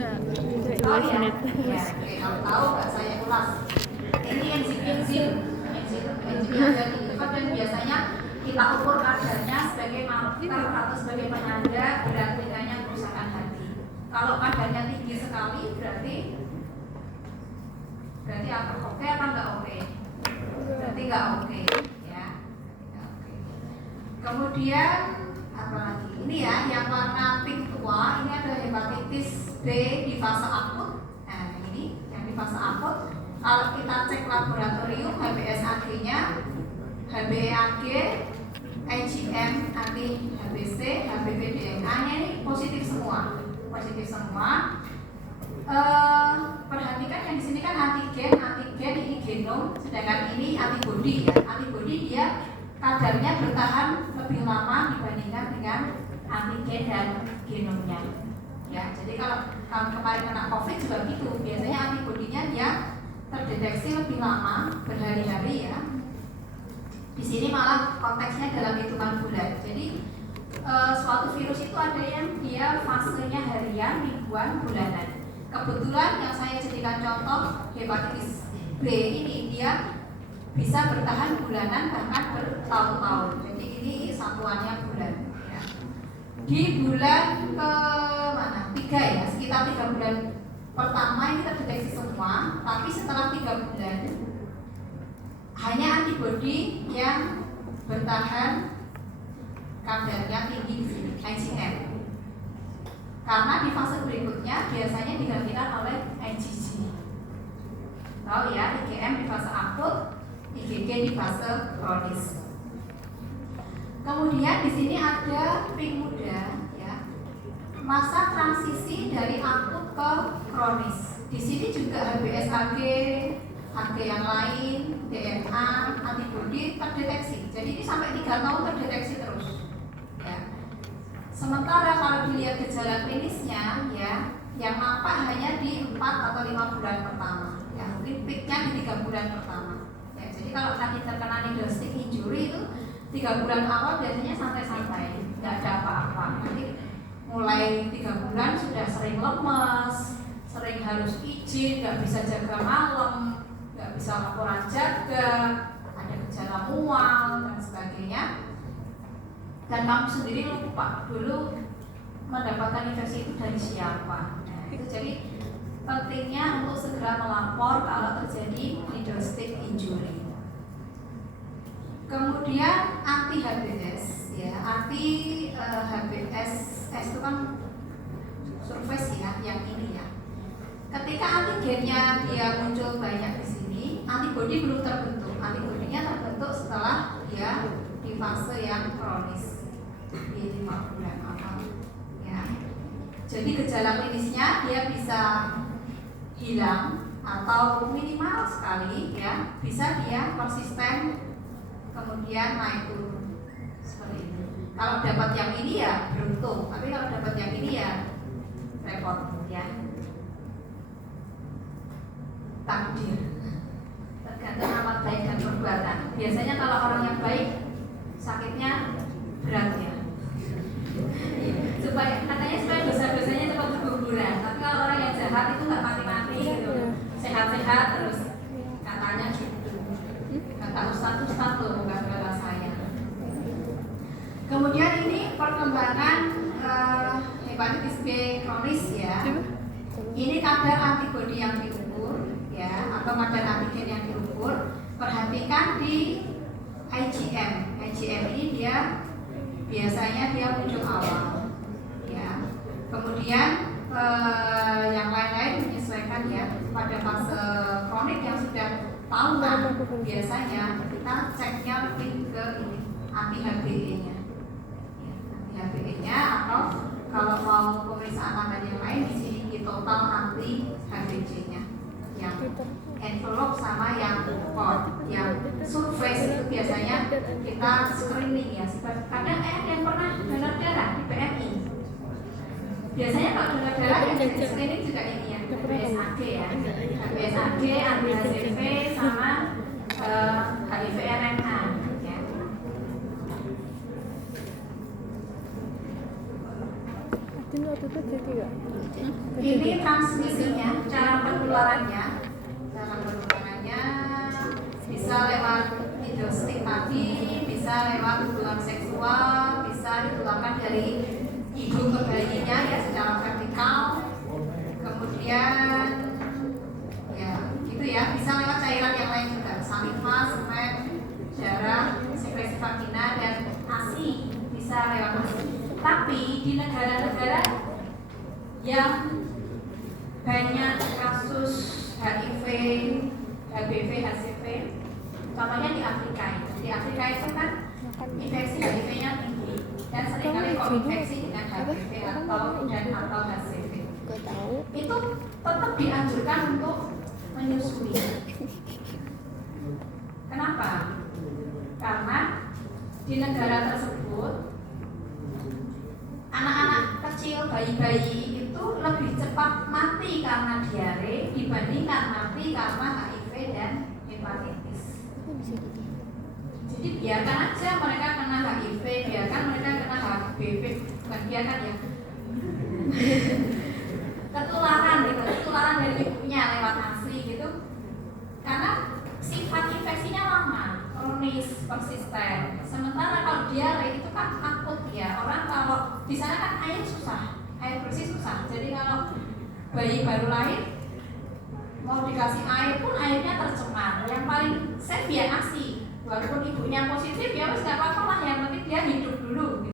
Oh ya, ya, kalau tahu nggak saya ulas. Ini enzim itu kan biasanya kita ukur kadarnya sebagai marker atau sebagai penanda berat tidaknya kerusakan hati. Kalau kadarnya tinggi sekali berarti apa? Oke apa nggak oke? Berarti nggak oke, ya. Nggak oke. Kemudian apa lagi? Ini ya, yang warna pink tua ini ada hepatitis B di fase akut. Nah, ini yang di fase akut. Kalau kita cek laboratorium HbSAg-nya, HbAg, IgM, anti HbC, HbP-DNA-nya ini positif semua. Positif semua. Perhatikan yang di sini kan antigen ini genom, sedangkan ini antibodi ya. Antibodi dia kadarnya bertahan lebih lama dibandingkan dengan antigen dan genomnya. Ya, jadi kalau kemarin kena COVID juga gitu, biasanya antibodinya dia terdeteksi lebih lama, berhari-hari ya. Di sini malah konteksnya dalam hitungan bulan. Jadi suatu virus itu ada yang dia fasenya harian, mingguan, bulanan. Kebetulan yang saya jadikan contoh hepatitis B ini dia bisa bertahan bulanan bahkan bertahun-tahun. Jadi ini satuannya bulan. Ya. Di bulan ke mana? 3 ya, sekitar 3 bulan pertama ini terdeteksi semua, tapi setelah 3 bulan hanya antibodi yang bertahan kadarnya tinggi di sini, IgM. Karena di fase berikutnya biasanya digantikan oleh IgG. Tahu ya, IgM di fase akut, IgG di fase kronis. Kemudian di sini ada pink muda, ya, masa transisi dari akut ke kronis. Di sini juga HbSAg, Ag yang lain, DNA, antibodi terdeteksi. Jadi ini sampai 3 tahun terdeteksi terus. Ya. Sementara kalau dilihat gejala klinisnya, ya, yang nampak hanya di 4 atau 5 bulan pertama. Ya, mungkin peaknya di 3 bulan pertama. Ya, jadi kalau nanti terkena needle-stick injury itu 3 bulan awal biasanya santai-santai, nggak ada apa-apa. Nanti mulai 3 bulan sudah sering lemes, sering harus izin, nggak bisa jaga malam, nggak bisa laporan jaga, ada gejala mual dan sebagainya. Dan kamu sendiri lupa dulu mendapatkan infeksi itu dari siapa. Nah, itu jadi pentingnya untuk segera melapor kalau terjadi needle-stick injury. Kemudian anti HBS, ya, anti HBS itu kan surface ya, yang ini ya. Ketika antigennya dia muncul banyak di sini, antibodi belum terbentuk. Antibodinya terbentuk setelah dia di fase yang kronis di 5 bulan awal. Ya. Jadi gejala klinisnya dia bisa hilang atau minimal sekali, ya, bisa dia persisten kemudian naik turun seperti itu. Kalau dapat yang ini ya beruntung, tapi kalau dapat yang ini ya repot, ya. Takdir, tergantung amal baik dan perbuatan. Biasanya kalau orang yang baik sakitnya berat ya, supaya katanya supaya dosa-dosanya cepat berguguran. Tapi kalau orang yang jahat itu nggak mati-mati gitu, sehat-sehat terus, katanya gitu. Kata ustaz tuh bukan kata saya. Kemudian ini perkembangan hepatitis B kronis ya. Ini kadar antibodi yang diukur, ya, atau kadar antigen yang diukur. Perhatikan di IgM. IgM ini dia biasanya dia muncul awal, ya. Kemudian yang lain-lain menyesuaikan ya. Pada fase kronik yang sudah tahunan biasanya kita ceknya lebih ke ini anti HbE-nya, ya, anti HbE-nya, atau kalau mau pemeriksaan lanjutan yang lain di sini di total anti HbC-nya, yang envelope sama yang port, yang surface itu biasanya kita screening ya. Kadang yang pernah donor darah di PMI, biasanya kalau donor darah yang jadi screening juga ini ya, HbSAg ya, HbSAg, anti HCV sama HIV RNA ya. Ini transmisinya, cara penularannya bisa lewat hidrostik tadi, bisa lewat hubungan seksual, bisa ditularkan dari ibu ke bayinya ya secara vertikal. Kemudian ya gitu ya, bisa lewat cairan yang lain juga, saliva, semen, darah, sekresi vagina dan ASI, bisa lewat ASI. Tapi di negara-negara yang banyak kasus HIV, HBV, HCV, contohnya di Afrika itu. Di Afrika itu kan infeksi HIV-nya tinggi dan seringkali koinfeksi dengan HBV atau HCV. Itu tetap dianjurkan untuk menyusui. Kenapa? Karena di negara tersebut anak-anak kecil, bayi-bayi itu lebih cepat mati karena diare dibandingkan mati karena HIV dan hepatitis. Jadi biarkan aja mereka kena HIV, biarkan mereka kena HBV, bukan biarkan ya, ketularan gitu, ketularan dari ibunya lewat ASI gitu, karena sifat infeksinya lama, kronis, persisten. Sementara kalau diare itu kan akut ya, orang kalau di sana kan air susah, air bersih susah. Jadi kalau bayi baru lahir mau dikasih air pun airnya tercemar. Yang paling safe ya ASI. Walaupun ibunya positif ya wis nggak apa-apa lah, yang penting dia hidup dulu gitu.